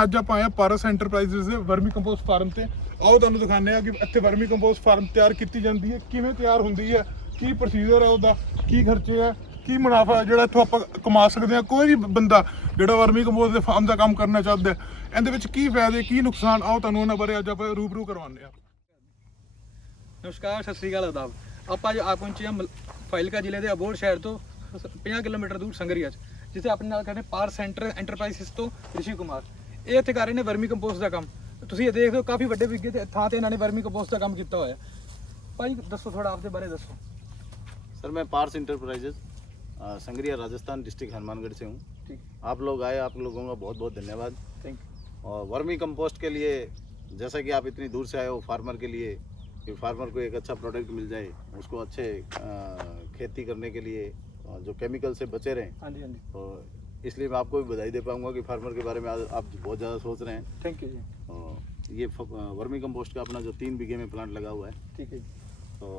ਅੱਜ ਆਪਾਂ ਆਏ ਪਾਰਸ ਐਂਟਰਪ੍ਰਾਈਜ਼ਸ ਦੇ ਵਰਮੀ ਕੰਪੋਸਟ ਫਾਰਮ ਤੇ। ਆਓ ਤੁਹਾਨੂੰ ਦਿਖਾਉਂਦੇ ਆ ਕਿ ਇੱਥੇ ਵਰਮੀ ਕੰਪੋਸਟ ਫਾਰਮ ਤਿਆਰ ਕੀਤੀ ਜਾਂਦੀ ਹੈ, ਕਿਵੇਂ ਤਿਆਰ ਹੁੰਦੀ ਹੈ, ਕੀ ਪ੍ਰੋਸੀਜਰ ਹੈ ਉਹਦਾ, ਕੀ ਖਰਚੇ ਹੈ, ਕੀ ਮੁਨਾਫਾ ਹੈ ਜਿਹੜਾ ਇੱਥੋਂ ਆਪਾਂ ਕਮਾ ਸਕਦੇ ਹਾਂ। ਕੋਈ ਵੀ ਬੰਦਾ ਜਿਹੜਾ ਵਰਮੀ ਕੰਪੋਸਟ ਦੇ ਫਾਰਮ ਦਾ ਕੰਮ ਕਰਨਾ ਚਾਹੁੰਦਾ ਹੈ, ਇਹਦੇ ਵਿੱਚ ਕੀ ਫਾਇਦੇ ਕੀ ਨੁਕਸਾਨ, ਆਓ ਤੁਹਾਨੂੰ ਉਹਨਾਂ ਬਾਰੇ ਅੱਜ ਆਪਾਂ ਰੂਬਰੂ ਕਰਵਾਉਂਦੇ ਹਾਂ। नमस्कार, सत श्रीकाल आदाब। आप आज आ पहुंचे हैं फाजिलका जिले के अबोहर शहर तो 50 किलोमीटर दूर संगरिया जिसे अपने नाल कहते पार सेंटर एंटरप्राइजेस तो ऋषि कुमार ये इत्थे कर रहे हैं वर्मी कंपोस्ट का काम। तुसीं ये देखते हो काफ़ी वड्डे विगे थां ते इन्होंने वर्मी कंपोस्ट का काम किया हुआ है। भाई दसो थोड़ा आपके बारे दसो। सर मैं पार्स इंटरप्राइजेस संगरिया राजस्थान डिस्ट्रिक्ट हनुमानगढ़ से हूँ। ठीक, आप लोग आए, आप लोगों का बहुत बहुत धन्यवाद। Thank you. और वर्मी कंपोस्ट के लिए जैसा कि आप इतनी दूर से आए हो फार्मर के लिए कि फार्मर को एक अच्छा प्रोडक्ट मिल जाए, उसको अच्छे खेती करने के लिए जो केमिकल से बचे रहें। हाँ जी, हाँ जी। तो इसलिए मैं आपको भी बधाई दे पाऊँगा कि फार्मर के बारे में आज आप बहुत ज़्यादा सोच रहे हैं। थैंक यू जी। ये वर्मी कंपोस्ट का अपना जो 3 बीघे में प्लांट लगा हुआ है, ठीक है। तो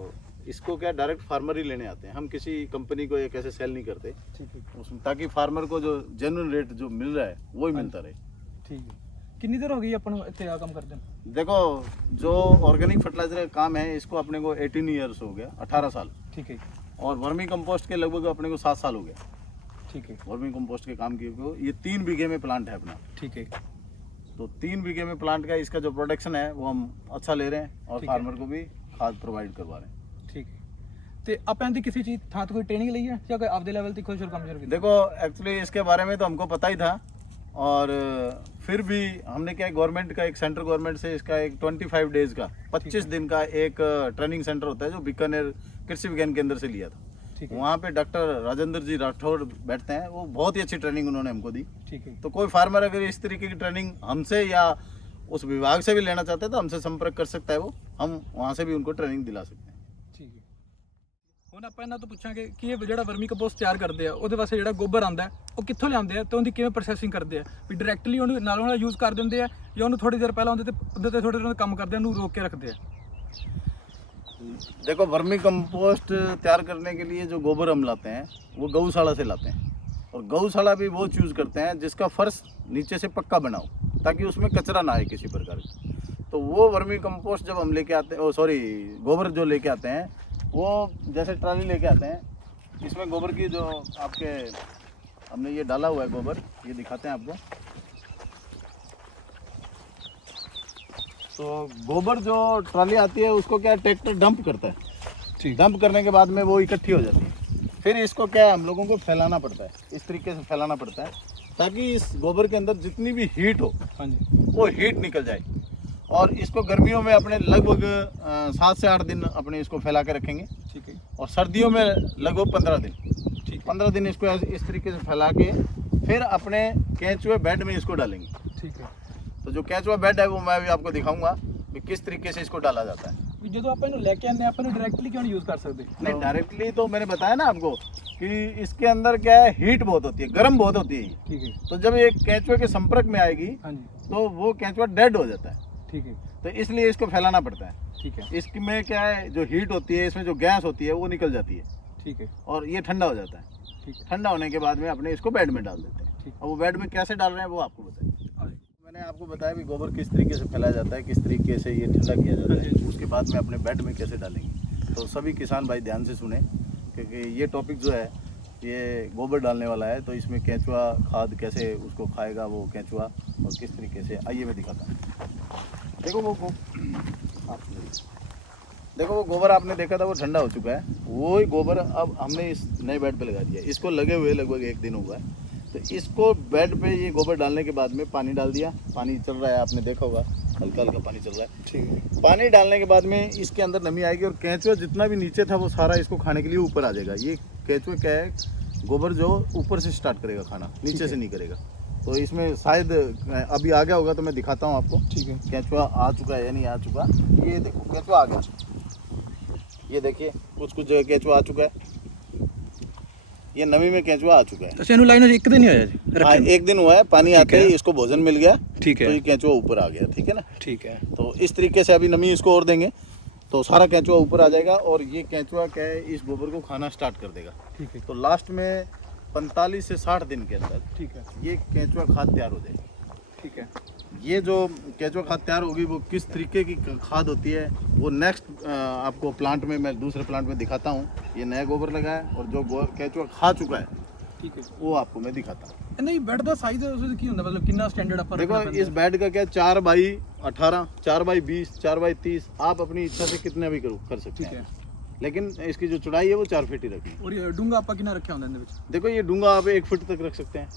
इसको क्या डायरेक्ट फार्मर ही लेने आते हैं, हम किसी कंपनी को ये कैसे सेल नहीं करते ठीक है, उसमें, ताकि फार्मर को जो जेन्युइन रेट जो मिल रहा है वो ही मिलता रहे। ठीक है। कितनी देर हो गई अपन इत्थे आ काम करते हैं? देखो जो ऑर्गेनिक फर्टिलाइजर का काम है इसको अपने को 18 ईयर्स हो गया, 18 साल। ठीक है, और वर्मी कंपोस्ट के लगभग अपने को 7 साल हो गया। ठीक है, वर्मी कंपोस्ट के काम किए को ये 3 बीघे में प्लांट है अपना। ठीक है। तो 3 बीघे में प्लांट का इसका जो प्रोडक्शन है वो हम अच्छा ले रहे हैं और ठीक है। फार्मर को भी खाद प्रोवाइड करवा रहे हैं। ठीक है। तो आप इनकी किसी चीज़ था तो कोई ट्रेनिंग ली है या कोई आपके लेवल तक खुद शुरू काम शुरू किया? देखो एक्चुअली इसके बारे में तो हमको पता ही था, और फिर भी हमने क्या गवर्नमेंट का एक सेंट्रल गवर्नमेंट से इसका एक 25 डेज का 25 दिन का एक ट्रेनिंग सेंटर होता है जो बीकानेर कृषि विज्ञान केंद्र से लिया था। ठीक है, वहाँ पे डॉक्टर राजेंद्र जी राठौड़ बैठते हैं, वो बहुत ही अच्छी ट्रेनिंग उन्होंने हमको दी। ठीक है। तो कोई फार्मर अगर इस तरीके की ट्रेनिंग हमसे या उस विभाग से भी लेना चाहते हैं तो हमसे संपर्क कर सकता है, वो हम वहाँ से भी उनको ट्रेनिंग दिला सकते हैं। ठीक है। ਹੁਣ ਆਪਾਂ ਇਹਨਾਂ ਤੋਂ ਪੁੱਛਾਂਗੇ ਕਿ ਇਹ ਜਿਹੜਾ ਵਰਮੀ ਕੰਪੋਸਟ ਤਿਆਰ ਕਰਦੇ ਆ ਉਹਦੇ ਵਾਸਤੇ ਜਿਹੜਾ ਗੋਬਰ ਆਂਦਾ ਉਹ ਕਿੱਥੋਂ ਲਿਆਉਂਦੇ ਆ ਤੇ ਉਹਦੀ ਕਿਵੇਂ ਪ੍ਰੋਸੈਸਿੰਗ ਕਰਦੇ ਆ, ਵੀ ਡਾਇਰੈਕਟਲੀ ਉਹਨੂੰ ਨਾਲੋਂ ਨਾਲ ਯੂਜ਼ ਕਰ ਦਿੰਦੇ ਆ ਜਾਂ ਉਹਨੂੰ ਥੋੜੀ ਦੇਰ ਪਹਿਲਾਂ ਉਹਦੇ ਤੇ ਥੋੜੇ ਦਿਨ ਕੰਮ ਕਰਦੇ ਆ, ਉਹਨੂੰ ਰੋਕ ਕੇ ਰੱਖਦੇ ਆ? देखो वर्मी कंपोस्ट तैयार करने के लिए जो गोबर हम लाते हैं वो गौशाला से लाते हैं, और गौशाला भी वो चूज़ करते हैं जिसका फर्श नीचे से पक्का बना हो ताकि उसमें कचरा ना आए किसी प्रकार का। तो वो वर्मी कंपोस्ट जब हम लेके आते हैं, गोबर जो लेके आते हैं वो जैसे ट्राली लेके आते हैं, इसमें गोबर की जो आपके हमने ये डाला हुआ है गोबर, ये दिखाते हैं आपको। तो गोबर जो ट्राली आती है उसको क्या ट्रैक्टर डंप करता है, ठीक। डंप करने के बाद में वो इकट्ठी हो जाती है। फिर इसको क्या है हम लोगों को फैलाना पड़ता है, इस तरीके से फैलाना पड़ता है ताकि इस गोबर के अंदर जितनी भी हीट हो हाँ जी, वो हीट निकल जाए। और इसको गर्मियों में अपने लगभग 7 से 8 दिन अपने इसको फैला के रखेंगे, ठीक है, और सर्दियों में लगभग 15 दिन। ठीक, 15 दिन इसको इस तरीके से फैला के फिर अपने केंचुए बेड में इसको डालेंगे। ठीक है। तो जो केंचुआ बेड है वो मैं भी आपको दिखाऊंगा कि किस तरीके से इसको डाला जाता है। ਵੀ ਜਦੋਂ ਆਪਾਂ ਇਹਨੂੰ ਲੈ ਕੇ ਆਉਂਦੇ ਆਪਾਂ ਇਹਨੂੰ ਡਾਇਰੈਕਟਲੀ ਕਿਉਂ ਨਹੀਂ ਯੂਜ਼ ਕਰ ਸਕਦੇ? नहीं डायरेक्टली तो मैंने बताया ना आपको कि इसके अंदर क्या है, हीट बहुत होती है, गर्म बहुत होती है ये। ठीक है, तो जब ये केंचुए के संपर्क में आएगी हाँ जी, तो वो केंचुआ डेड हो जाता है। ठीक है, तो इसलिए इसको फैलाना पड़ता है। ठीक है, इसमें क्या है, जो हीट होती है इसमें जो गैस होती है वो निकल जाती है ठीक है, और ये ठंडा हो जाता है। ठीक है, ठंडा होने के बाद में अपने इसको बेड में डाल देते हैं। ठीक। और वो बेड में कैसे डाल रहे हैं वो आपको बताइए। और- मैंने आपको बताया भी गोबर किस तरीके से फैलाया जाता है, किस तरीके से ये ठंडा किया जाता है, उसके बाद में अपने बेड में कैसे डालेंगे। तो सभी किसान भाई ध्यान से सुने, क्योंकि ये टॉपिक जो है ये गोबर डालने वाला है। तो इसमें केंचुआ खाद कैसे उसको खाएगा वो केंचुआ, और किस तरीके से, आइए मैं दिखाता हूँ। देखो देखो वो गोबर आपने देखा था वो ठंडा हो चुका है, वो ही गोबर अब हमने इस नए बेड पे लगा दिया। इसको लगे हुए लगभग 1 दिन हुआ है। तो इसको बेड पे ये गोबर डालने के बाद में पानी डाल दिया, पानी चल रहा है, आपने देखा होगा हल्का हल्का पानी चल रहा है। ठीक है, पानी डालने के बाद में इसके अंदर नमी आएगी और केंचुआ जितना भी नीचे था वो सारा इसको खाने के लिए ऊपर आ जाएगा। ये केंचुआ क्या है, गोबर जो ऊपर से स्टार्ट करेगा खाना, नीचे से नहीं करेगा। तो इसमें शायद अभी आ गया होगा तो मैं दिखाता हूँ आपको। ठीक है, केंचुआ आ चुका है या नहीं आ चुका, ये देखो केंचुआ आ गया, ये देखिए कुछ कुछ जगह केंचुआ आ चुका है, ये नमी में केंचुआ आ चुका है। अच्छा इन्हों लाइन एक दिन ही होया जी हाँ, 1 दिन हुआ है, पानी आते ही इसको भोजन मिल गया, ठीक तो है, ये केंचुआ ऊपर आ गया। ठीक है ना, ठीक है, तो इस तरीके से अभी नमी इसको और देंगे तो सारा केंचुआ ऊपर आ जाएगा, और ये केंचुआ क्या है, इस गोबर को खाना स्टार्ट कर देगा। ठीक है, तो लास्ट में 45 से 60 दिन के अंदर ठीक है, ये केंचुआ खाद तैयार हो जाएगी। ठीक है। ये जो केचुआ खाद तैयार होगी वो किस तरीके की खाद होती है वो नेक्स्ट आपको प्लांट में, मैं दूसरे प्लांट में दिखाता हूँ। ये नया गोबर लगा है और जो केचुआ खा चुका है ठीक है। वो आपको मैं दिखाता हूँ। नहीं बेड ਦਾ ਸਾਈਜ਼ ਉਸ ਕੀ ਹੁੰਦਾ मतलब कितना स्टैंडर्ड ਆਪਾਂ देखो इस बेड का क्या 4x18, 4x20, 4x30 आप अपनी इच्छा से कितने भी कर सकते ठीक हैं, है। लेकिन इसकी जो चौड़ाई है वो 4 फीट ही रखनी है। और ये डूंगा ਆਪਾਂ ਕਿੰਨਾ ਰੱਖਿਆ ਹੁੰਦਾ ਇਹਦੇ ਵਿੱਚ? देखो ये डूंगा आप 1 फुट तक रख सकते हैं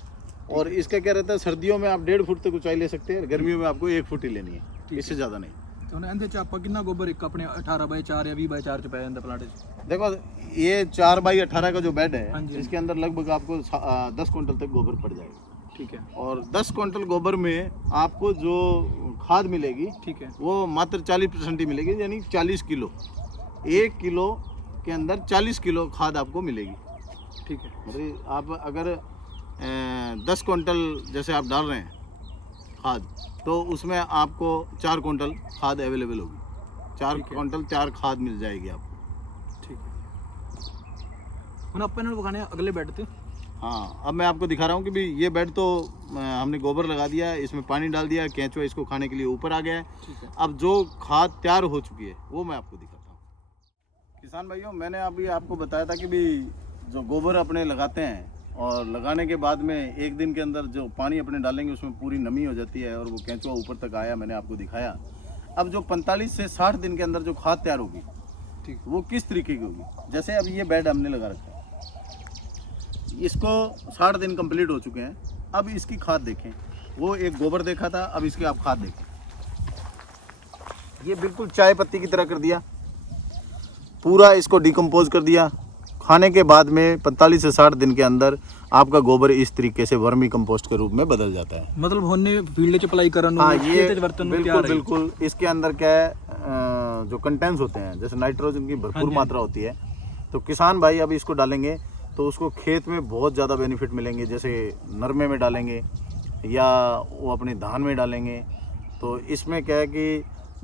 और इसका क्या रहता है, सर्दियों में आप 1.5 फुट तक ऊंचाई ले सकते हैं, गर्मियों में आपको 1 फुट ही लेनी है, इससे ज़्यादा नहीं। ਤੇ ਹੁਣ ਇਹਦੇ ਚ ਆਪਾਂ ਕਿੰਨਾ ਗੋਬਰ ਇੱਕ ਆਪਣੇ 18x4 ਜਾਂ 20x4 ਚ ਪੈ ਜਾਂਦਾ ਪਲਾਂਟ ਚ? देखो ये 4x18 का जो बेड हाँ है जी। इसके अंदर लगभग आपको 10 क्विंटल तक गोबर पड़ जाएगा। ठीक है। और 10 क्विंटल गोबर में आपको जो खाद मिलेगी ठीक है। वो मात्र 40% ही मिलेगी, यानी 40 किलो। 1 किलो के अंदर 40 किलो खाद आपको मिलेगी। ठीक है। मतलब आप अगर 10 क्विंटल जैसे आप डाल रहे हैं खाद, तो उसमें आपको 4 क्विंटल खाद अवेलेबल होगी। 4 ठीक है। क्विंटल 4 खाद मिल जाएगी आपको। ठीक है। ਹੁਣ ਆਪਾਂ ਇਹਨਾਂ ਨੂੰ ਵਿਖਾਣੇ ਆ ਅਗਲੇ ਬੈੱਡ ਤੇ। हाँ, अब मैं आपको दिखा रहा हूँ कि भाई ये बेड तो हमने गोबर लगा दिया है, इसमें पानी डाल दिया है, केंचुआ इसको खाने के लिए ऊपर आ गया है। ठीक है। अब जो खाद तैयार हो चुकी है वो मैं आपको दिखाता हूँ। किसान भाइयों, मैंने अभी आपको बताया था कि भाई जो गोबर अपने लगाते हैं और लगाने के बाद में 1 दिन के अंदर जो पानी अपने डालेंगे उसमें पूरी नमी हो जाती है और वो केंचुआ ऊपर तक आया, मैंने आपको दिखाया। अब जो 45 से 60 दिन के अंदर जो खाद तैयार होगी ठीक। वो किस तरीके की होगी, जैसे अब ये बेड हमने लगा रखा है, इसको 60 दिन कंप्लीट हो चुके हैं। अब इसकी खाद देखें, वो एक गोबर देखा था, अब इसकी आप खाद देखें। ये बिल्कुल चाय पत्ती की तरह कर दिया, पूरा इसको डिकम्पोज कर दिया। खाने के बाद में 45 से 60 दिन के अंदर आपका गोबर इस तरीके से वर्मी कंपोस्ट के रूप में बदल जाता है। मतलब होने फील्ड च अप्लाई करन हाँ, ਨੂੰ ये खेत च वरतन ਨੂੰ बिल्कुल तैयार है। बिल्कुल इसके अंदर क्या है, जो कंटेंट्स होते हैं जैसे नाइट्रोजन की हाँ भरपूर जी। मात्रा होती है, तो किसान भाई अब इसको डालेंगे तो उसको खेत में बहुत ज़्यादा बेनिफिट मिलेंगे। जैसे नरमे में डालेंगे या वो अपने धान में डालेंगे, तो इसमें क्या है कि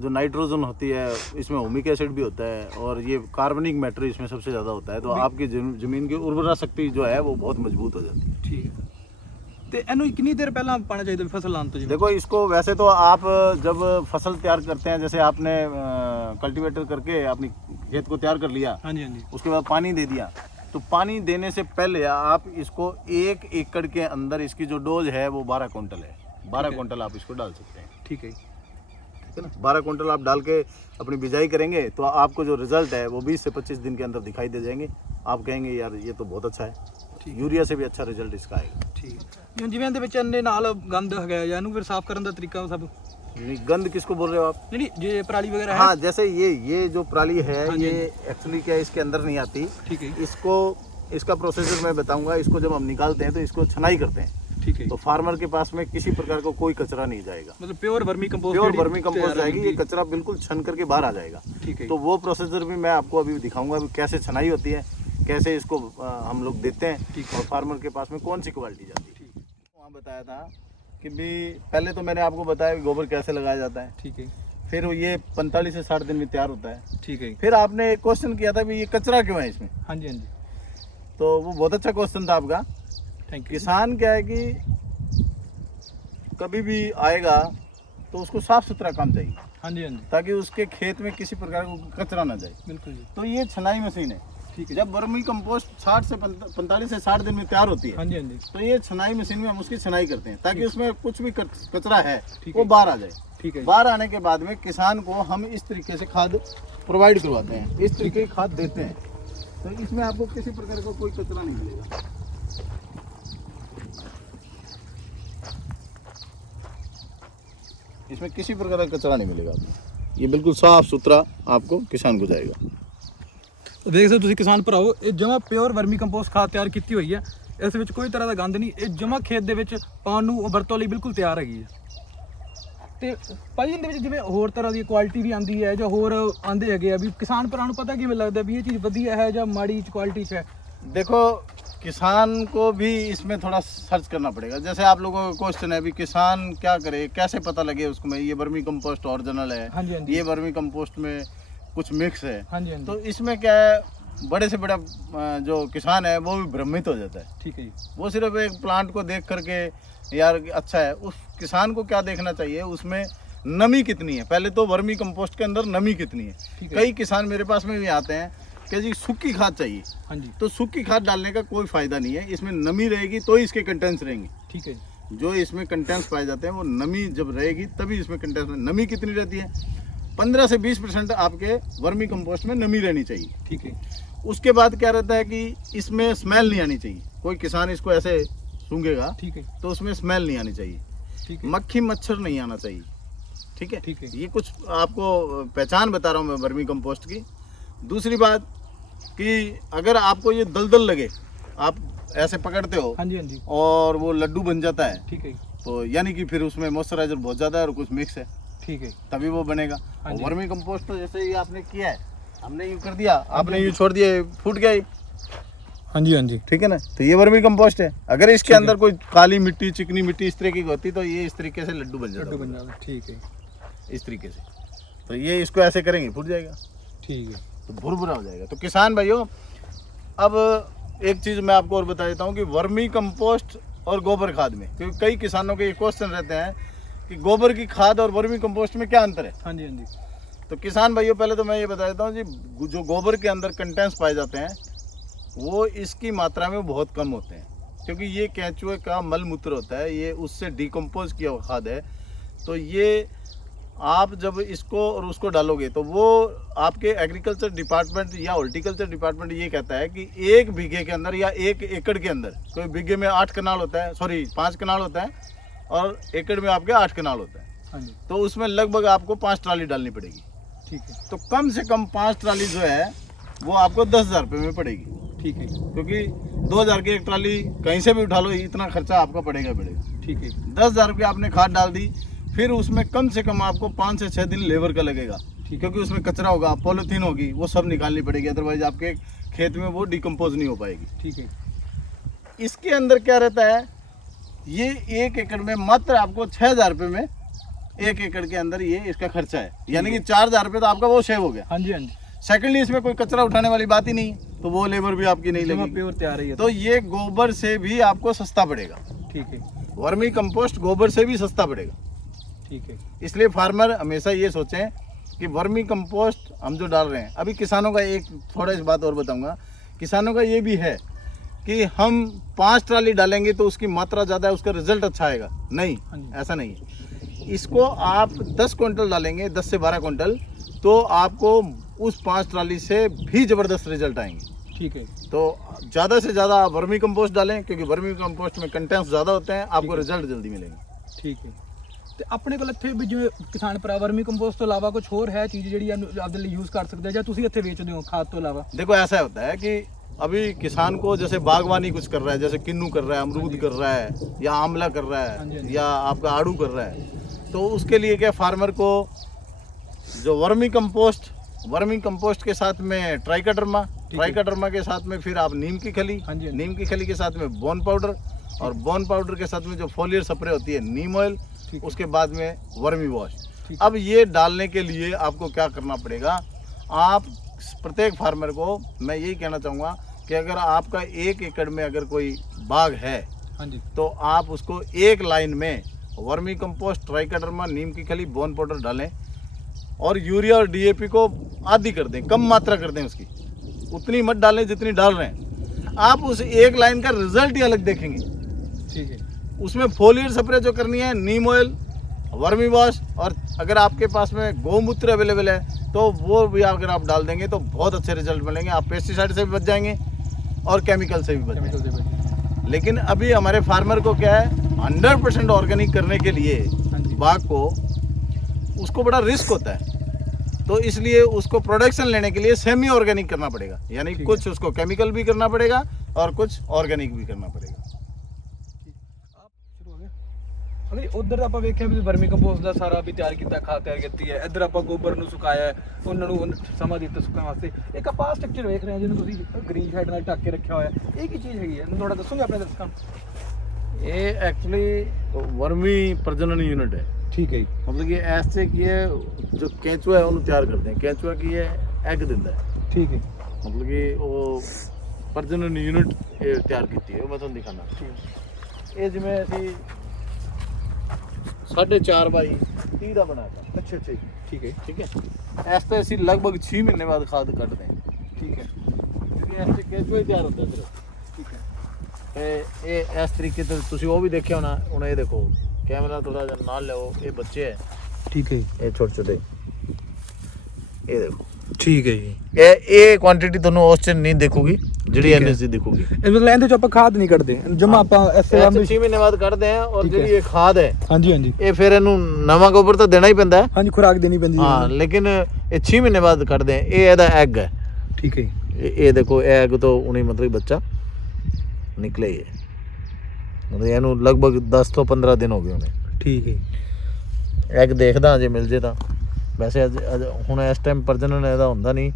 जो नाइट्रोजन होती है इसमें हुमिक एसिड भी होता है और ये कार्बनिक मैटर इसमें सबसे ज़्यादा होता है, तो आपकी ज़मीन की उर्वरा शक्ति जो है वो बहुत मजबूत हो जाती है। ठीक है। ਤੇ ਇਹਨੂੰ ਕਿੰਨੀ ਦੇਰ ਪਹਿਲਾਂ ਪਾਣਾ ਚਾਹੀਦਾ ਫਸਲ ਲਾਉਣ ਤੋਂ ਜੀ? देखो इसको वैसे तो आप जब फसल तैयार करते हैं, जैसे आपने कल्टीवेटर करके अपनी खेत को तैयार कर लिया, हाँ जी हाँ जी। उसके बाद पानी दे दिया, तो पानी देने से पहले आप इसको 1 एकड़ के अंदर इसकी जो डोज है वो 12 क्विंटल है। 12 क्विंटल आप इसको डाल सकते हैं, ठीक है। ठीक है ना। 12 क्विंटल आप डाल के अपनी बिजाई करेंगे तो आपको जो रिजल्ट है वो 20 से 25 दिन के अंदर दिखाई दे जाएंगे। आप कहेंगे यार ये तो बहुत अच्छा है, यूरिया से भी अच्छा रिजल्ट इसका आएगा। ठीक है। ਹੁਣ ਜਿਵੇਂ ਇਹਦੇ ਵਿੱਚ ਇਹਦੇ ਨਾਲ ਗੰਦ ਹੈਗਾ ਜਾਂ ਇਹਨੂੰ ਫਿਰ ਸਾਫ਼ ਕਰਨ ਦਾ ਤਰੀਕਾ ਸਭ? नहीं, गंद किसको बोल रहे हो आप? नहीं जे पराली वगैरह है। हाँ, जैसे ये जो पराली है हाँ जी। ये एक्चुअली क्या है, इसके अंदर नहीं आती। ठीक है। इसको इसका प्रोसीजर मैं बताऊंगा। इसको जब हम निकालते हैं तो इसको छनाई करते हैं, ठीक है। तो फार्मर के पास में किसी प्रकार का कोई कचरा नहीं जाएगा। मतलब pure vermi compost. Pure vermi compost जाएगी, ये कचरा बिल्कुल छन करके बाहर आ जाएगा। ठीक है। तो वो प्रोसीजर भी मैं आपको अभी दिखाऊंगा, अभी कैसे छनाई होती है, कैसे इसको हम लोग देते हैं ठीक और फार्मर के पास में कौन सी क्वालिटी जाती है। वहाँ बताया था कि भी पहले तो मैंने आपको बताया कि गोबर कैसे लगाया जाता है, ठीक है। फिर ये 45 से 60 दिन में तैयार होता है। ठीक है। फिर आपने एक क्वेश्चन किया था भी ये कचरा क्यों है इसमें, हाँ जी हाँ जी। तो वो बहुत अच्छा क्वेश्चन था आपका। Thank you. किसान क्या है कि कभी भी आएगा तो उसको साफ सुथरा काम चाहिए, हाँ जी हाँ जी। ताकि उसके खेत में किसी प्रकार का कचरा ना जाए। बिल्कुल जी। तो ये छनाई मशीन है। ठीक है। जब वर्मी कंपोस्ट 45 से 60 दिन में तैयार होती हाँ है, जी हाँ जी। तो ये छनाई मशीन में हम उसकी छनाई करते हैं ताकि उसमें कुछ भी कचरा है ठीक वो है। बाहर आ जाए। ठीक है। बाहर आने के बाद में किसान को हम इस तरीके से खाद प्रोवाइड करवाते हैं, इस तरीके की खाद देते हैं, तो इसमें आपको किसी प्रकार का कोई कचरा नहीं मिलेगा। इसमें किसी प्रकार का कचरा नहीं मिलेगा आपको, ये बिल्कुल साफ सुथरा आपको किसान को जाएगा। ਦੇਖ ਸਕਦੇ ਤੁਸੀਂ ਕਿਸਾਨ ਭਰਾਓ, ਇਹ ਜਮਾ ਪਿਓਰ ਵਰਮੀ ਕੰਪੋਸਟ ਖਾਦ ਤਿਆਰ ਕੀਤੀ ਹੋਈ ਹੈ। ਇਸ ਵਿੱਚ ਕੋਈ ਤਰ੍ਹਾਂ ਦਾ ਗੰਦ ਨਹੀਂ, ਇਹ ਜਮਾ ਖੇਤ ਦੇ ਵਿੱਚ ਪਾਉਣ ਨੂੰ ਵਰਤੋਂ ਲਈ ਬਿਲਕੁਲ ਤਿਆਰ ਹੈਗੀ ਹੈ। ਤੇ ਭਾਜੀ ਇਹਦੇ ਵਿੱਚ ਜਿਵੇਂ ਹੋਰ ਤਰ੍ਹਾਂ ਦੀ ਕੁਆਲਿਟੀ ਵੀ ਆਂਦੀ ਹੈ ਜਾਂ ਹੋਰ ਆਂਦੇ ਹੈਗੇ ਆ, ਵੀ ਕਿਸਾਨ ਭਰਾ ਨੂੰ ਪਤਾ ਕਿਵੇਂ ਲੱਗਦਾ ਵੀ ਇਹ ਚੀਜ਼ ਵਧੀਆ ਹੈ ਜਾਂ ਮਾੜੀ ਕੁਆਲਿਟੀ 'ਚ ਹੈ? देखो किसान को भी इसमें थोड़ा सर्च करना पड़ेगा। जैसे आप लोगों का क्वेश्चन है भी किसान क्या करे, कैसे पता लगे उसको में ये वर्मी कंपोस्ट ओरिजिनल है, हाँ जी हाँ जी। ये वर्मी कंपोस्ट में कुछ मिक्स है। हाँ जी हाँ जी। तो इसमें क्या है, बड़े से बड़ा जो किसान है वो भी भ्रमित हो जाता है। ठीक है जी। वो सिर्फ एक प्लांट को देख करके यार अच्छा है, उस किसान को क्या देखना चाहिए, उसमें नमी कितनी है। पहले तो वर्मी कंपोस्ट के अंदर नमी कितनी है। ठीक है। कई किसान मेरे पास में भी आते हैं कि जी सूखी खाद चाहिए, हाँ जी। तो सूखी खाद डालने का कोई फायदा नहीं है, इसमें नमी रहेगी तो ही इसके कंटेंट्स रहेंगे। ठीक है। जो इसमें कंटेंट्स पाए जाते हैं वो नमी जब रहेगी तभी इसमें कंटेंट्स में। नमी कितनी रहती है? 15 से 20% आपके वर्मी कंपोस्ट में नमी रहनी चाहिए। ठीक है। उसके बाद क्या रहता है कि इसमें स्मेल नहीं आनी चाहिए। कोई किसान इसको ऐसे सूंघेगा ठीक है। तो उसमें स्मेल नहीं आनी चाहिए, ठीक है। मक्खी मच्छर नहीं आना चाहिए। ठीक है, ठीक है। ये कुछ आपको पहचान बता रहा हूँ मैं वर्मी कंपोस्ट की। दूसरी बात कि अगर आपको ये दलदल लगे, आप ऐसे पकड़ते हो हाँ जी, हाँ जी। और वो लड्डू बन जाता है, ठीक है। तो यानी कि फिर उसमें मॉइस्चराइजर बहुत ज़्यादा है और कुछ मिक्स है, ठीक है। तभी वो बनेगा। हाँ जी। वर्मी कंपोस्ट तो जैसे ये आपने किया है, हमने यूँ कर दिया, आपने यूँ छोड़ दिया, फूट गया ये। हाँ जी, हाँ जी। ठीक है ना, तो ये वर्मी कंपोस्ट है। अगर इसके ठीक है। अंदर कोई काली मिट्टी, चिकनी मिट्टी इस तरह की होती तो ये इस तरीके से लड्डू बन लड्डू बन जाता, जाता। ठीक है। इस तरीके से। तो ये इसको ऐसे करेंगे फूट जाएगा, ठीक है। तो भुरभुरा हो जाएगा। तो किसान भाइयों, अब एक चीज़ मैं आपको और बता देता हूँ कि वर्मी कंपोस्ट और गोबर खाद में, क्योंकि कई किसानों के ये क्वेश्चन रहते हैं कि गोबर की खाद और वर्मी कंपोस्ट में क्या अंतर है। हाँ जी, हाँ जी। तो किसान भाइयों, पहले तो मैं ये बता देता हूँ जी, जो गोबर के अंदर कंटेंट्स पाए जाते हैं वो इसकी मात्रा में बहुत कम होते हैं, क्योंकि ये केंचुए का मल मूत्र होता है, ये उससे डिकम्पोज किया हुआ खाद है। तो ये आप जब इसको और उसको डालोगे तो वो आपके एग्रीकल्चर डिपार्टमेंट या हॉर्टिकल्चर डिपार्टमेंट ये कहता है कि 1 बीघे के अंदर या 1 एकड़ के अंदर, कोई बीघे में 8 कनाल होता है, सॉरी 5 कनाल होता है और एकड़ में आपके 8 कनाल होता है, हाँ जी। तो उसमें लगभग आपको 5 ट्राली डालनी पड़ेगी। ठीक है। तो कम से कम 5 ट्राली जो है वो आपको 10,000 रुपये में पड़ेगी, ठीक है। क्योंकि 2,000 की एक ट्राली कहीं से भी उठा लो, इतना खर्चा आपका पड़ेगा। ठीक है। 10,000 रुपये आपने खाद डाल दी, फिर उसमें कम से कम आपको 5 से 6 दिन लेबर का लगेगा, क्योंकि उसमें कचरा होगा, पॉलीथीन होगी, वो सब निकालनी पड़ेगी, अदरवाइज आपके खेत में वो डिकम्पोज नहीं हो पाएगी। ठीक है। इसके अंदर क्या रहता है, ये 1 एकड़ में मात्र आपको 6,000 रुपये में 1 एकड़ के अंदर ये इसका खर्चा है, यानी कि 4,000 रुपये तो आपका वो सेव हो गया। हाँ जी, हाँ जी। सेकेंडली इसमें कोई कचरा उठाने वाली बात ही नहीं, तो वो लेबर भी आपकी नहीं लगेगी, प्योर तैयार है ये तो ये गोबर से भी आपको सस्ता पड़ेगा। ठीक है। वर्मी कंपोस्ट गोबर से भी सस्ता पड़ेगा। ठीक है। इसलिए फार्मर हमेशा ये सोचें कि वर्मी कंपोस्ट हम जो डाल रहे हैं, अभी किसानों का एक थोड़ा इस बात और बताऊंगा, किसानों का ये भी है कि हम 5 ट्राली डालेंगे तो उसकी मात्रा ज़्यादा है, उसका रिजल्ट अच्छा आएगा। नहीं, ऐसा नहीं है। इसको आप 10 क्विंटल डालेंगे, 10 से 12 क्विंटल, तो आपको उस 5 ट्राली से भी ज़बरदस्त रिजल्ट आएंगे। ठीक है। तो ज़्यादा से ज़्यादा वर्मी कंपोस्ट डालें, क्योंकि वर्मी कंपोस्ट में कंटेंट्स ज़्यादा होते हैं, आपको रिजल्ट जल्दी मिलेंगे। ठीक है। ਤੇ ਆਪਣੇ ਕੋਲ ਇੱਥੇ ਵੀ ਜਿਵੇਂ ਕਿਸਾਨ ਭਰਾ ਵਰਮੀ ਕੰਪੋਸਟ ਤੋਂ ਇਲਾਵਾ ਕੁਝ ਹੋਰ ਹੈ ਚੀਜ਼ ਜਿਹੜੀ ਆਪਦੇ ਲਈ ਯੂਜ਼ ਕਰ ਸਕਦੇ ਆ ਜਾਂ ਤੁਸੀਂ ਇੱਥੇ ਵੇਚਦੇ ਹੋ ਖਾਦ ਤੋਂ ਇਲਾਵਾ? देखो ऐसा होता है कि अभी किसान को जैसे बागवानी कुछ कर रहा है, जैसे किन्नू कर रहा है, अमरूद कर रहा है, या आंवला कर रहा हाँ जी, हाँ है, जी। या आपका आड़ू कर रहा है, तो उसके लिए क्या फार्मर को जो वर्मी कंपोस्ट के साथ में ट्राइकोडर्मा के साथ में फिर आप नीम की खली, हाँ जी, हाँ जी। नीम की खली के साथ में बोन पाउडर, और बोन पाउडर के साथ में जो फोलियर स्प्रे होती है नीम ऑयल, ठीक है। उसके बाद में वर्मी वॉश। ठीक है। अब ये डालने के लिए आपको क्या करना पड़ेगा, आप प्रत्येक फार्मर को मैं यही कहना चाहूँगा कि अगर आपका 1 एकड़ में अगर कोई बाग है, हाँ जी। तो आप उसको एक लाइन में वर्मी कंपोस्ट, ट्राइकोडर्मा, नीम की खली, बोन पाउडर डालें, और यूरिया और डीएपी को आधी कर दें, कम मात्रा कर दें उसकी, उतनी मत डालें जितनी डाल रहे हैं। आप उस एक लाइन का रिजल्ट ही अलग देखेंगे। ठीक है। उसमें फोलियर स्प्रे जो करनी है, नीम ऑयल, वर्मी वॉश, और अगर आपके पास में गौमूत्र अवेलेबल है तो वो भी अगर आप डाल देंगे तो बहुत अच्छे रिजल्ट मिलेंगे। आप पेस्टिसाइड से भी बच जाएंगे और केमिकल से भी बच जाएंगे। केमिकल से लेकिन अभी हमारे फार्मर को क्या है, 100% ऑर्गेनिक करने के लिए हाँ जी। बाग को, उसको बड़ा रिस्क होता है, तो इसलिए उसको प्रोडक्शन लेने के लिए सेमी ऑर्गेनिक करना पड़ेगा, यानी ठीक कुछ उसको केमिकल भी करना पड़ेगा और कुछ ऑर्गेनिक भी करना पड़ेगा। ਅਗਰ ਉਧਰ ਆਪਾਂ ਵੇਖਿਆ ਵੀ ਵਰਮੀ ਕੰਪੋਸਟ ਦਾ ਸਾਰਾ ਵੀ ਤਿਆਰ ਕੀਤਾ, ਖਾਦ ਤਿਆਰ ਕੀਤੀ ਹੈ, ਇੱਧਰ ਆਪਾਂ ਗੋਬਰ ਨੂੰ ਸੁਕਾਇਆ ਹੈ, ਉਹਨਾਂ ਨੂੰ ਸਮਾਂ ਦਿੱਤਾ ਸੁੱਕਣ ਵਾਸਤੇ। ਇੱਕ ਆਪਾਂ ਸਟਰਕਚਰ ਵੇਖ ਰਹੇ ਹਾਂ ਜਿਹਨੂੰ ਤੁਸੀਂ ਗ੍ਰੀਨ ਸ਼ੈਡ ਨਾਲ ਢੱਕ ਕੇ ਰੱਖਿਆ ਹੋਇਆ, ਇਹ ਕੀ ਚੀਜ਼ ਹੈਗੀ ਹੈ, ਮੈਨੂੰ ਥੋੜਾ ਦੱਸੋਗੇ ਆਪਣੇ ਦਰਸ਼ਕਾਂ ਨੂੰ? ये एक्चुअली वर्मी प्रजनन यूनिट है। ਠੀਕ ਹੈ ਜੀ। मतलब कि ऐसे कि ये जो केंचुआ है उन्हें तैयार करते हैं, केंचुआ की ये एग दिंदा है। ਠੀਕ ਹੈ। मतलब कि वो प्रजनन यूनिट तैयार की है, मैं ਤੁਹਾਨੂੰ ਦਿਖਾਣਾ। ਇਹ ਜਿਵੇਂ ਅਸੀਂ 4.5 ਬਾਈ 30 ਦਾ ਬਣਾਇਆ। ਅੱਛਾ ਅੱਛਾ ਜੀ, ਠੀਕ ਹੈ ਠੀਕ ਹੈ। ਇਸ ਤੇ ਅਸੀਂ ਲਗਭਗ 6 ਮਹੀਨੇ ਬਾਅਦ ਖਾਦ ਕੱਢਦੇ ਹਾਂ। ਠੀਕ ਹੈ। ਕਿਉਂਕਿ ਇਸ ਤੇ ਕੇਚੂ ਹੀ ਤਿਆਰ ਹੁੰਦਾ ਸਿਰਫ। ਠੀਕ ਹੈ। ਤੇ ਇਹ ਇਸ ਤਰੀਕੇ ਤੇ ਤੁਸੀਂ ਉਹ ਵੀ ਦੇਖਿਆ ਹੋਣਾ। ਹੁਣ ਇਹ ਦੇਖੋ ਕੈਮਰਾ ਥੋੜਾ ਜਿਹਾ ਨਾਲ ਲਿਓ, ਇਹ ਬੱਚੇ ਹੈ। ਠੀਕ ਹੈ ਜੀ, ਇਹ ਛੋਟੇ ਛੋਟੇ, ਇਹ ਦੇਖੋ। ਠੀਕ ਹੈ ਜੀ। ਇਹ ਕੁਆਂਟੀਟੀ ਤੁਹਾਨੂੰ ਉਸ ਚ ਨਹੀਂ ਦੇਖੂਗੀ ਜਿਹੜੀ ਠੀਕ ਹੈ। ਐਨਐਸਜੀ ਦਿਖੂਗੀ। ਇਹ ਮਤਲਬ ਇਹਦੇ ਚ ਆਪਾਂ ਖਾਦ ਨਹੀਂ ਕੱਢਦੇ, ਜਮਾ ਆਪਾਂ ਐਸੇ 6 ਮਹੀਨੇ ਬਾਅਦ ਕੱਢਦੇ ਆ। ਔਰ ਠੀਕ ਹੈ। ਜਿਹੜੀ ਇਹ ਖਾਦ ਹੈ ਹਾਂਜੀ ਹਾਂਜੀ ਇਹ ਫਿਰ ਇਹਨੂੰ ਨਵਾਂ ਗੋਬਰ ਤਾਂ ਦੇਣਾ ਹੀ ਪੈਂਦਾ ਹੈ। ਹਾਂਜੀ, ਖੁਰਾਕ ਦੇਣੀ ਪੈਂਦੀ ਹੈ। ਹਾਂ, ਲੇਕਿਨ ਇਹ 6 ਮਹੀਨੇ ਬਾਅਦ ਕੱਢਦੇ ਆ। ਇਹ ਇਹਦਾ ਐਗ ਹੈ। ਠੀਕ ਹੈ ਜੀ। ਇਹ ਦੇਖੋ ਐਗ ਤੋਂ ਉਹਨੇ ਮਤਲਬ ਬੱਚਾ ਨਿਕਲੇ ਹੀ ਹੈ। ਮਤਲਬ ਇਹਨੂੰ ਲਗਭਗ 10 ਤੋਂ 15 ਦਿਨ ਹੋ ਗਏ ਹੋਣੇ। ਠੀਕ ਹੈ। ਐਗ ਦੇਖਦਾ ਜੇ ਮਿਲ ਜੇ ਤਾਂ। ਵੈਸੇ ਹੁਣ ਇਸ ਟਾਈਮ ਪ੍ਰਜਨਨ ਇਹਦਾ ਹੁੰਦਾ ਨਹੀਂ।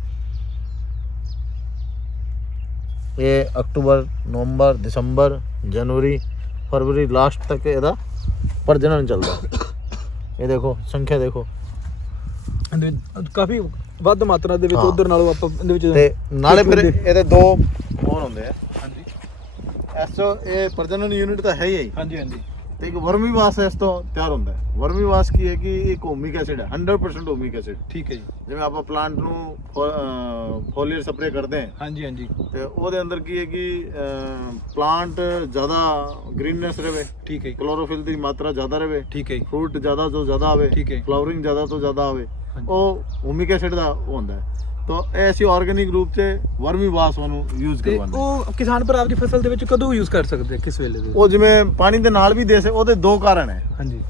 ਇਹ ਅਕਤੂਬਰ, ਨਵੰਬਰ, ਦਸੰਬਰ, ਜਨਵਰੀ, ਫਰਵਰੀ ਲਾਸਟ ਤੱਕ ਇਹਦਾ ਪ੍ਰਜਨਨ ਚੱਲਦਾ। ਇਹ ਦੇਖੋ ਸੰਖਿਆ ਦੇਖੋ। ਇਹਦੇ ਵਿੱਚ ਕਾਫੀ ਵੱਧ ਮਾਤਰਾ ਦੇ ਵਿੱਚ ਹਾਂ। ਉਧਰ ਨਾਲੋਂ ਆਪਾਂ ਇਹਦੇ ਵਿੱਚ ਤੇ ਨਾਲੇ ਫਿਰ ਇਹਦੇ ਦੋ ਹੋਰ ਹੁੰਦੇ ਆ। ਹਾਂਜੀ ਐਸੋ ਇਹ ਪ੍ਰਜਨਨ ਯੂਨਿਟ ਤਾਂ ਹੈ ਹੀ। ਹਾਂਜੀ ਹਾਂਜੀ ਤੇ ਇੱਕ ਵਰਮੀਵਾਸ ਇਸ ਤੋਂ ਤਿਆਰ ਹੁੰਦਾ ਹੈ। ਵਰਮੀਵਾਸ ਕੀ ਹੈ ਕਿ ਇੱਕ ਓਮਿਕ ਐਸਿਡ ਹੈ, 100% ਓਮਿਕ ਐਸਿਡ। ਠੀਕ ਹੈ ਜੀ। ਜਿਵੇਂ ਆਪਾਂ ਪਲਾਂਟ ਨੂੰ ਫੋਲੀਅਰ ਸਪਰੇ ਕਰਦੇ ਹਾਂ ਹਾਂਜੀ ਹਾਂਜੀ ਤੇ ਉਹਦੇ ਅੰਦਰ ਕੀ ਹੈ ਕਿ ਪਲਾਂਟ ਜ਼ਿਆਦਾ ਗ੍ਰੀਨਨੈਸ ਰਵੇ, ਠੀਕ ਹੈ ਜੀ। ਕਲੋਰੋਫਿਲ ਦੀ ਮਾਤਰਾ ਜ਼ਿਆਦਾ ਰਵੇ, ਠੀਕ ਹੈ ਜੀ। ਫਰੂਟ ਜ਼ਿਆਦਾ ਤੋਂ ਜ਼ਿਆਦਾ ਆਵੇ, ਠੀਕ ਹੈ। ਫਲਾਵਰਿੰਗ ਜ਼ਿਆਦਾ ਤੋਂ ਜ਼ਿਆਦਾ ਆਵੇ। ਹਾਂਜੀ। ਉਹ ਓਮਿਕ ਐਸਿਡ ਦਾ ਉਹ ਹੁੰਦਾ ਹੈ। ਤਾਂ ਇਹ ਅਸੀਂ ਆਰਗੈਨਿਕ ਰੂਪ 'ਚ ਵਰਮੀਵਾਸ ਨੂੰ ਯੂਜ਼ ਤੇ ਕਰਵਾਉਂਦੇ ਹਾਂ। ਉਹ ਕਿਸਾਨ ਭਰਾ ਆਪਣੀ ਫਸਲ ਦੇ ਵਿੱਚ ਕਦੋਂ ਯੂਜ਼ ਕਰ ਸਕਦੇ, ਕਿਸ ਵੇਲੇ ਦੇ? ਉਹ ਜਿਵੇਂ ਪਾਣੀ ਦੇ ਨਾਲ ਵੀ ਦੇ ਸੇ, ਉਹਦੇ ਦੋ ਕਾਰਨ ਹੈ। ਹਾਂਜੀ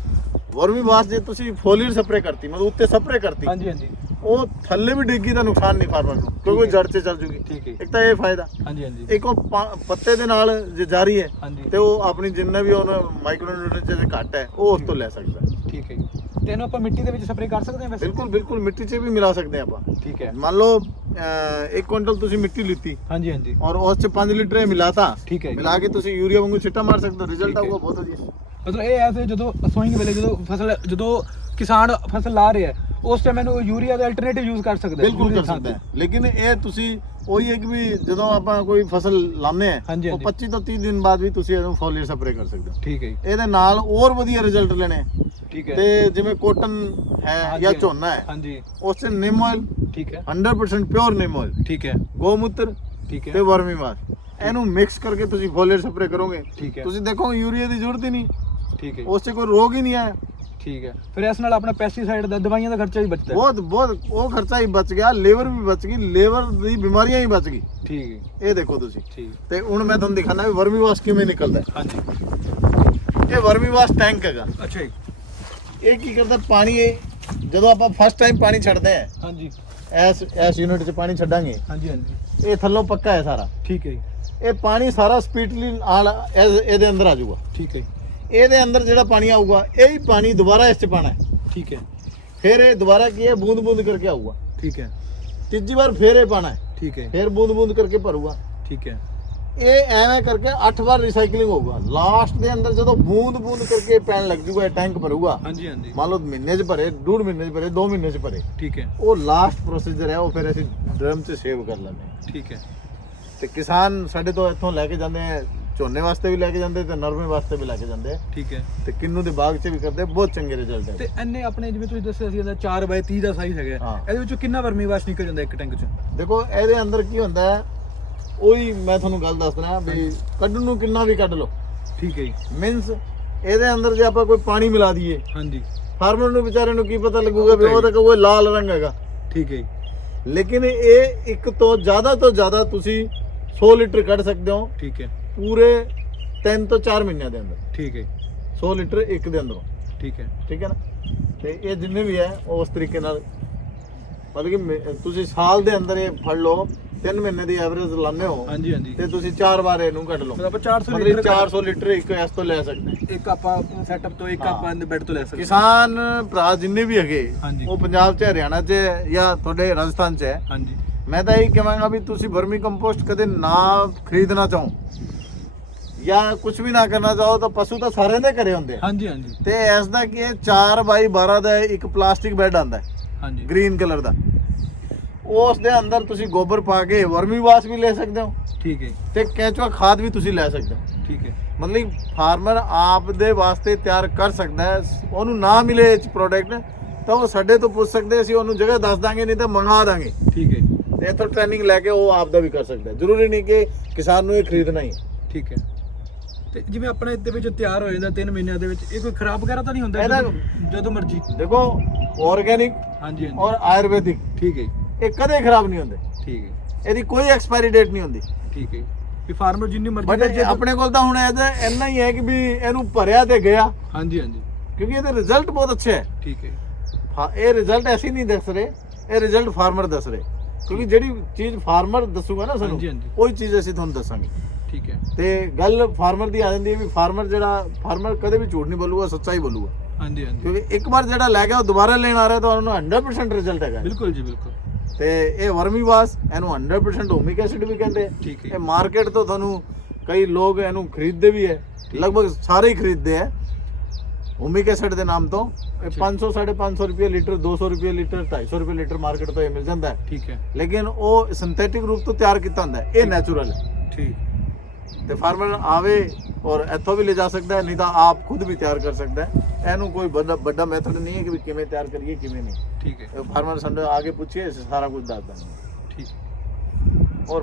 ਵਰਮੀਵਾਸ ਜੇ ਤੁਸੀਂ ਫੋਲੀਅਰ ਸਪਰੇ ਕਰਤੀ, ਮਤਲਬ ਉੱਤੇ ਸਪਰੇ ਕਰਤੀ, ਹਾਂਜੀ ਹਾਂਜੀ ਉਹ ਥੱਲੇ ਵੀ ਡਿੱਗੀ ਤਾਂ ਨੁਕਸਾਨ ਨਹੀਂ ਫਾਰਮਰ ਨੂੰ, ਕਿਉਂਕਿ ਉਹ ਜੜ 'ਚ ਚੱਲ ਜੂਗੀ। ਠੀਕ ਹੈ। ਇੱਕ ਤਾਂ ਇਹ ਫਾਇਦਾ। ਹਾਂਜੀ ਹਾਂਜੀ ਇੱਕ ਉਹ ਪੱਤੇ ਦੇ ਨਾਲ ਜੇ ਜਾਰੀ ਹੈ ਹਾਂਜੀ ਤੇ ਉਹ ਆਪਣੀ ਜਿੰਨਾ ਵੀ ਉਹਨਾਂ ਮਾਈਕਰੋ ਨਿਊਟ੍ਰੀਐਂਟ ਜੇ ਘੱਟ ਹੈ ਉਹ ਉਸ ਤੋਂ ਲੈ ਸਕਦਾ ਹੈ। ਠੀਕ ਹੈ ਜੀ। ਤੇ ਇਹਨੂੰ ਆਪਾਂ ਮਿੱਟੀ ਦੇ ਵਿੱਚ ਸਪਰੇ ਕਰ ਸਕਦੇ ਹਾਂ ਵੈਸੇ? ਬਿਲਕੁਲ ਬਿਲਕੁਲ, ਮਿੱਟੀ 'ਚ ਵੀ ਮਿਲਾ ਸਕਦੇ ਹਾਂ ਆਪਾਂ। ਠੀਕ ਹੈ। ਮੰਨ ਲਓ 1 ਕੁਇੰਟਲ ਤੁਸੀਂ ਮਿੱਟੀ ਲਿੱਤੀ ਹਾਂਜੀ ਹਾਂਜੀ ਔਰ ਉਸ 'ਚ 5 ਲੀਟਰ ਇਹ ਮਿਲਾਤਾ, ਠੀਕ ਹੈ ਜੀ। ਮਿਲਾ ਕੇ ਤੁਸੀਂ ਯੂਰੀਆ ਵਾਂਗੂ ਛਿੱਟਾ ਮਾਰ ਸਕਦੇ ਹੋ, ਰਿਜ਼ਲਟ ਠੀਕ ਹੈ। ਆਊਗਾ ਬਹੁਤ ਵਧੀਆ। ਮਤਲਬ ਇਹ ਹੈ ਕਿ ਜਦੋਂ ਸੋਇੰਗ ਵੇਲੇ ਜਦੋਂ ਕਿਸਾਨ ਫਸਲ ਲਾ ਰਿਹਾ ਹੈ ਉਸ ਟਾਈਮ ਇਹਨੂੰ ਯੂਰੀਆ ਦਾ ਅਲਟਰਨੇਟਿਵ ਯੂਜ਼ ਕਰ ਸਕਦਾ ਹੈ। ਬਿਲਕੁਲ ਕਰ ਸਕਦਾ ਹੈ, ਲੇਕਿਨ ਇਹ ਤੁਸੀਂ ਉਹੀ ਹੈ ਕਿ ਵੀ ਜਦੋਂ ਆਪਾਂ ਕੋਈ ਫਸਲ ਲਾਉਂਦੇ ਆ ਹਾਂਜੀ, ਉਹ ਹਾਂਜੀ। 25 ਤੋਂ 30 ਦਿਨ ਬਾਅਦ ਵੀ ਤੁਸੀਂ ਇਹਨੂੰ ਫੋਲੀਅਰ ਸਪਰੇ ਕਰ ਸਕਦੇ ਹੋ। ਠੀਕ ਹੈ ਜੀ। ਇਹਦੇ ਨਾਲ ਹੋਰ ਵਧੀਆ ਰਿਜ਼ਲਟ ਲੈਣੇ। ਠੀਕ ਹੈ। ਤੇ ਜਿਵੇਂ ਕੋਟਨ ਹੈ ਹਾਂਜੀ, ਜਾਂ ਹਾਂਜੀ। ਝੋਨਾ ਹੈ, ਹਾਂਜੀ ਉਸ 'ਚ ਨਿੰਮ ਆਇਲ, ਠੀਕ ਹੈ 100% ਪਿਓਰ ਨਿੰਮ ਆਇਲ, ਠੀਕ ਹੈ ਗੋਮੂਤਰ ਠੀਕ ਤੇ ਹੈ ਵਰਮੀਵਾਸ, ਇਹਨੂੰ ਮਿਕਸ ਕਰਕੇ ਤੁਸੀਂ ਫੋਲੀਅਰ ਸਪਰੇ ਕਰੋਗੇ, ਠੀਕ ਹੈ ਤੁਸੀਂ ਦੇਖੋ ਯੂਰੀਆ ਦੀ ਜ਼ਰੂਰਤ ਹੀ ਨਹੀਂ, ਠੀਕ ਹੈ ਉਸ 'ਚ ਕੋਈ ਰੋਗ ਹੀ ਨਹੀਂ ਆਇਆ। ਠੀਕ ਹੈ। ਫਿਰ ਇਸ ਨਾਲ ਆਪਣਾ ਪੈਸਟੀਸਾਈਡ ਦਾ ਦਵਾਈਆਂ ਦਾ ਖਰਚਾ ਵੀ ਬਚਦਾ ਹੈ। ਬਹੁਤ ਉਹ ਖਰਚਾ ਹੀ ਬਚ ਗਿਆ, ਲੇਬਰ ਵੀ ਬਚ ਗਈ, ਲੇਬਰ ਦੀ ਬਿਮਾਰੀਆਂ ਹੀ ਬਚ ਗਈ। ਠੀਕ ਹੈ ਇਹ ਦੇਖੋ ਤੁਸੀਂ। ਠੀਕ ਤੇ ਹੁਣ ਮੈਂ ਤੁਹਾਨੂੰ ਦਿਖਾਣਾ ਵੀ ਵਰਮੀਵਾਸ ਕਿਵੇਂ ਨਿਕਲਦਾ ਹੈ। ਹਾਂਜੀ ਇਹ ਵਰਮੀਵਾਸ ਟੈਂਕ ਹੈਗਾ। ਅੱਛਾ ਜੀ। ਇਹ ਕੀ ਕਰਦਾ, ਪਾਣੀ ਇਹ ਜਦੋਂ ਆਪਾਂ ਫਸਟ ਟਾਈਮ ਪਾਣੀ ਛੱਡਦੇ ਆ ਹਾਂਜੀ ਇਸ ਯੂਨਿਟ 'ਚ ਪਾਣੀ ਛੱਡਾਂਗੇ, ਹਾਂਜੀ ਹਾਂਜੀ ਇਹ ਥੱਲੋਂ ਪੱਕਾ ਹੈ ਸਾਰਾ, ਠੀਕ ਹੈ ਜੀ। ਇਹ ਪਾਣੀ ਸਾਰਾ ਸਪੀਡਲੀ ਨਾਲ ਇਹਦੇ ਅੰਦਰ ਆ ਜਾਊਗਾ। ਠੀਕ ਹੈ ਜੀ। ਇਹਦੇ ਅੰਦਰ ਜਿਹੜਾ ਪਾਣੀ ਆਊਗਾ ਇਹ ਹੀ ਪਾਣੀ ਦੁਬਾਰਾ ਇਸ 'ਚ ਪਾਣਾ ਹੈ। ਠੀਕ ਹੈ ਫਿਰ ਇਹ ਦੁਬਾਰਾ ਕੀ ਹੈ, ਬੂੰਦ ਬੂੰਦ ਕਰਕੇ ਆਊਗਾ। ਠੀਕ ਹੈ ਤੀਜੀ ਵਾਰ ਫਿਰ ਇਹ ਪਾਣਾ ਹੈ, ਠੀਕ ਹੈ ਫਿਰ ਬੂੰਦ ਬੂੰਦ ਕਰਕੇ ਭਰੂਗਾ। ਠੀਕ ਹੈ ਇਹ ਐਵੇਂ ਕਰਕੇ 8 ਵਾਰ ਰੀਸਾਈਕਲਿੰਗ ਹੋਊਗਾ। ਲਾਸਟ ਦੇ ਅੰਦਰ ਜਦੋਂ ਬੂੰਦ ਬੂੰਦ ਕਰਕੇ ਪੈਣ ਲੱਗ ਜੂਗਾ, ਇਹ ਟੈਂਕ ਭਰੂਗਾ। ਹਾਂਜੀ ਹਾਂਜੀ ਮੰਨ ਲਓ ਮਹੀਨੇ 'ਚ ਭਰੇ, 1.5 ਮਹੀਨੇ 'ਚ ਭਰੇ, 2 ਮਹੀਨੇ 'ਚ ਭਰੇ, ਠੀਕ ਹੈ ਉਹ ਲਾਸਟ ਪ੍ਰੋਸੀਜਰ ਹੈ। ਉਹ ਫਿਰ ਅਸੀਂ ਡਰਮ 'ਚ ਸੇਵ ਕਰ ਲੈਂਦੇ ਹਾਂ। ਠੀਕ ਹੈ ਤੇ ਕਿਸਾਨ ਸਾਡੇ ਤੋਂ ਇੱਥੋਂ ਲੈ ਕੇ ਜਾਂਦੇ ਆ, ਝੋਨੇ ਵਾਸਤੇ ਵੀ ਲੈ ਕੇ ਜਾਂਦੇ ਤੇ ਨਰਮੇ ਵਾਸਤੇ ਵੀ ਲੈ ਕੇ ਜਾਂਦੇ ਆ, ਠੀਕ ਹੈ। ਤੇ ਕਿੰਨੂ ਦੇ ਬਾਗ 'ਚ ਵੀ ਕਰਦੇ, ਬਹੁਤ ਚੰਗੇ ਰਿਜ਼ਲਟ ਹੈ। ਤੇ ਇੰਨੇ ਆਪਣੇ ਜਿਵੇਂ ਤੁਸੀਂ ਦੱਸਿਆ ਸੀ ਇਹਦਾ 4x30 ਦਾ ਸਾਈਜ਼ ਹੈਗਾ, ਹਾਂ। ਇਹਦੇ ਵਿੱਚੋਂ ਕਿੰਨਾ ਵਰਮੀਵਾਸ਼ ਨਿਕਲ ਜਾਂਦਾ ਇੱਕ ਟੈਂਕ 'ਚ? ਦੇਖੋ ਇਹਦੇ ਅੰਦਰ ਕੀ ਹੁੰਦਾ ਹੈ, ਉਹੀ ਮੈਂ ਤੁਹਾਨੂੰ ਗੱਲ ਦੱਸਦਾ ਵੀ ਕੱਢਣ ਨੂੰ ਕਿੰਨਾ ਵੀ ਕੱਢ ਲਓ। ਠੀਕ ਹੈ ਜੀ। ਮੀਨਸ ਇਹਦੇ ਅੰਦਰ ਜੇ ਆਪਾਂ ਕੋਈ ਪਾਣੀ ਮਿਲਾ ਦਈਏ, ਹਾਂਜੀ ਫਾਰਮਰ ਨੂੰ ਵਿਚਾਰੇ ਨੂੰ ਕੀ ਪਤਾ ਲੱਗੂਗਾ ਵੀ ਉਹ ਤਾਂ ਕਹੂਗਾ ਲਾਲ ਰੰਗ ਹੈਗਾ। ਠੀਕ ਹੈ ਜੀ। ਲੇਕਿਨ ਇਹ ਇੱਕ ਤੋਂ ਜ਼ਿਆਦਾ ਤੁਸੀਂ 100 ਲੀਟਰ ਕੱਢ ਸਕਦੇ ਹੋ ਠੀਕ ਹੈ ਪੂਰੇ 3 ਤੋਂ 4 ਮਹੀਨਿਆਂ ਦੇ ਅੰਦਰ। ਠੀਕ ਹੈ 100 ਲੀਟਰ ਇੱਕ ਦੇ ਅੰਦਰੋਂ, ਠੀਕ ਹੈ ਠੀਕ ਹੈ ਨਾ। ਤੇ ਇਹ ਜਿੰਨੇ ਵੀ ਹੈ ਉਹ ਉਸ ਤਰੀਕੇ ਨਾਲ, ਮਤਲਬ ਕਿ ਤੁਸੀਂ ਸਾਲ ਦੇ ਅੰਦਰ ਇਹ ਫੜ ਲਓ, 3 ਮਹੀਨੇ ਦੀ ਐਵਰੇਜ ਲਾਉਂਦੇ ਹੋ ਹਾਂਜੀ ਹਾਂਜੀ। ਤੇ ਤੁਸੀਂ 4 ਵਾਰ ਇਹਨੂੰ ਕੱਢ ਲਓ, ਮਤਲਬ ਆਪਾਂ 400 ਮਤਲਬ ਲੀਟਰ 400 ਲੀਟਰ ਇੱਕ ਇਸ ਤੋਂ ਲੈ ਸਕਦੇ ਹਾਂ। ਇੱਕ ਆਪਾਂ ਸੈਟਅਪ ਤੋਂ ਇੱਕ ਹਾਂ। ਆਪਾਂ ਬੈੱਡ ਤੋਂ ਲੈ ਸਕਦੇ ਕਿਸਾਨ ਭਰਾ ਜਿੰਨੇ ਵੀ ਹੈਗੇ, ਹਾਂਜੀ। ਉਹ ਪੰਜਾਬ 'ਚ, ਹਰਿਆਣਾ 'ਚ ਜਾਂ ਤੁਹਾਡੇ ਰਾਜਸਥਾਨ 'ਚ ਹੈ, ਹਾਂਜੀ ਮੈਂ ਤਾਂ ਇਹੀ ਕਹਾਂਗਾ ਵੀ ਤੁਸੀਂ ਵਰਮੀ ਕੰਪੋਸਟ ਕਦੇ ਨਾ ਖਰੀਦਣਾ ਚਾਹੋ ਜਾਂ ਕੁਝ ਵੀ ਨਾ ਕਰਨਾ ਚਾਹੋ, ਤਾਂ ਪਸ਼ੂ ਤਾਂ ਸਾਰਿਆਂ ਦੇ ਘਰੇ ਹੁੰਦੇ ਆ। ਹਾਂਜੀ ਹਾਂਜੀ ਤੇ ਇਸ ਦਾ ਕੀ ਹੈ, 4x12 ਦਾ ਇੱਕ ਪਲਾਸਟਿਕ ਬੈੱਡ ਆਂਦਾ ਹੈ ਹਾਂਜੀ ਗ੍ਰੀਨ ਕਲਰ ਦਾ, ਉਸ ਦੇ ਅੰਦਰ ਤੁਸੀਂ ਗੋਬਰ ਪਾ ਕੇ ਵਰਮੀ ਵਾਸ ਵੀ ਲੈ ਸਕਦੇ ਹੋ ਠੀਕ ਹੈ ਤੇ ਕੈਚੁਆ ਖਾਦ ਵੀ ਤੁਸੀਂ ਲੈ ਸਕਦੇ ਹੋ। ਠੀਕ ਹੈ ਮਤਲਬ ਫਾਰਮਰ ਆਪ ਦੇ ਵਾਸਤੇ ਤਿਆਰ ਕਰ ਸਕਦਾ ਹੈ। ਉਹਨੂੰ ਨਾ ਮਿਲੇ ਇਹ ਪ੍ਰੋਡਕਟ ਤਾਂ ਉਹ ਸਾਡੇ ਤੋਂ ਪੁੱਛ ਸਕਦੇ, ਅਸੀਂ ਉਹਨੂੰ ਜਗ੍ਹਾ ਦੱਸ ਦਾਂਗੇ, ਨਹੀਂ ਤਾਂ ਮੰਗਾ ਦਾਂਗੇ ਠੀਕ ਹੈ ਤੇ ਇੱਥੋਂ ਟ੍ਰੇਨਿੰਗ ਲੈ ਕੇ ਉਹ ਆਪ ਦਾ ਵੀ ਕਰ ਸਕਦਾ ਹੈ। ਜ਼ਰੂਰੀ ਨਹੀਂ ਕਿ ਕਿਸਾਨ ਨੂੰ ਇਹ ਖਰੀਦਣਾ ਹੀ ਹੈ। ਠੀਕ ਹੈ। ਤੇ ਜਿਵੇਂ ਆਪਣੇ ਇਹਦੇ ਵਿੱਚ ਤਿਆਰ ਹੋ ਜਾਂਦਾ 3 ਮਹੀਨਿਆਂ ਦੇ ਵਿੱਚ, ਇਹ ਕੋਈ ਖਰਾਬ ਵਗੈਰਾ ਤਾਂ ਨਹੀਂ ਹੁੰਦਾ ਇਹਦਾ- ਜਦੋਂ ਮਰਜ਼ੀ? ਦੇਖੋ ਆਰਗੈਨਿਕ ਹਾਂਜੀ ਹਾਂਜੀ ਔਰ ਆਯੁਰਵੈਦਿਕ ਠੀਕ ਹੈ ਇਹ ਕਦੇ ਖਰਾਬ ਨਹੀਂ ਹੁੰਦੇ, ਠੀਕ ਹੈ ਇਹਦੀ ਕੋਈ ਐਕਸਪਾਇਰੀ ਡੇਟ ਨਹੀਂ ਹੁੰਦੀ। ਠੀਕ ਹੈ ਵੀ ਫਾਰਮਰ ਜਿੰਨੀ ਮਰਜ਼ੀ ਬਟ ਲੈ ਆਪਣੇ ਕੋਲ ਤਾਂ ਹੁਣ ਇਹਦਾ ਇੰਨਾ ਹੀ ਹੈ ਕਿ ਵੀ ਇਹਨੂੰ ਭਰਿਆ ਤੇ ਗਿਆ, ਹਾਂਜੀ ਹਾਂਜੀ ਕਿਉਂਕਿ ਇਹਦੇ ਰਿਜ਼ਲਟ ਬਹੁਤ ਅੱਛੇ ਹੈ। ਠੀਕ ਹੈ ਇਹ ਰਿਜ਼ਲਟ ਐਸੀ ਨਹੀਂ ਦੱਸ ਰਹੇ, ਇਹ ਰਿਜ਼ਲਟ ਫਾਰਮਰ ਦੱਸ ਰਹੇ, ਕਿਉਂਕਿ ਜਿਹੜੀ ਚੀਜ਼ ਫਾਰਮਰ ਦੱਸੂਗਾ ਨਾ ਸਾਨੂੰ ਹਾਂਜੀ, ਹਾਂਜੀ। ਉਹੀ ਚੀਜ਼ ਅਸੀਂ ਤੁਹਾਨੂੰ ਦੱਸਾਂਗੇ। ਠੀਕ ਹੈ ਤੇ ਗੱਲ ਫਾਰਮਰ ਦੀ ਆ ਜਾਂਦੀ ਹੈ ਵੀ ਫਾਰਮਰ ਕਦੇ ਵੀ ਝੂਠ ਨਹੀਂ ਬੋਲੂਗਾ, ਸੱਚਾਈ ਬੋਲੂਗਾ, ਹਾਂਜੀ ਹਾਂਜੀ ਕਿਉਂਕਿ ਇੱਕ ਵਾਰ ਜਿਹੜਾ ਲੈ ਗਿਆ ਉਹ ਦੁਬਾਰਾ ਲੈਣ ਆ ਰਿਹਾ ਤਾਂ ਉਹਨੂੰ 100% ਰਿਜ਼ਲਟ ਹੈਗਾ। ਬਿਲਕੁਲ ਜੀ ਬਿਲਕੁਲ ਤੇ ਇਹ ਵਰਮੀ ਵਾਸ ਇਹਨੂੰ 100% ਓਮਿਕ ਐਸਿਡ ਵੀ ਕਹਿੰਦੇ ਆ। ਠੀਕ ਹੈ ਇਹ ਮਾਰਕੀਟ ਤੋਂ ਤੁਹਾਨੂੰ ਕਈ ਲੋਕ ਇਹਨੂੰ ਖਰੀਦਦੇ ਵੀ ਹੈ, ਲਗਭਗ ਸਾਰੇ ਹੀ ਖਰੀਦਦੇ ਹੈ ਓਮਿਕ ਐਸਿਡ ਦੇ ਨਾਮ ਤੋਂ। ਇਹ 500 550 ਰੁਪਏ ਲੀਟਰ, 200 ਰੁਪਏ ਲੀਟਰ, 250 ਰੁਪਏ ਲੀਟਰ ਮਾਰਕੀਟ ਤੋਂ ਇਹ ਮਿਲ ਜਾਂਦਾ ਹੈ। ਠੀਕ ਹੈ ਲੇਕਿਨ ਉਹ ਸਿੰਥੈਟਿਕ ਰੂਪ ਤੋਂ ਤਿਆਰ ਕੀਤਾ ਹੁੰਦਾ ਹੈ, ਇਹ ਨੈਚੁਰਲ ਹੈ। ਠੀਕ ਤੇ ਫਾਰਮਰ ਆਵੇ ਔਰ ਇੱਥੋਂ ਵੀ ਲੈ ਜਾ ਸਕਦਾ ਹੈ, ਨਹੀਂ ਤਾਂ ਆਪ ਖੁਦ ਵੀ ਤਿਆਰ ਕਰ ਸਕਦਾ ਹੈ। ਇਹਨੂੰ ਕੋਈ ਵੱਡਾ ਮੈਥਡ ਨਹੀਂ ਹੈ ਕਿ ਵੀ ਕਿਵੇਂ ਤਿਆਰ ਕਰੀਏ ਕਿਵੇਂ ਨਹੀਂ। ਠੀਕ ਹੈ ਫਾਰਮਰ ਸਾਨੂੰ ਆਗੇ ਪੁੱਛੀਏ, ਸਾਰਾ ਕੁਝ ਦੱਸ ਦਾਂਗੇ। ਠੀਕ ਹੈ और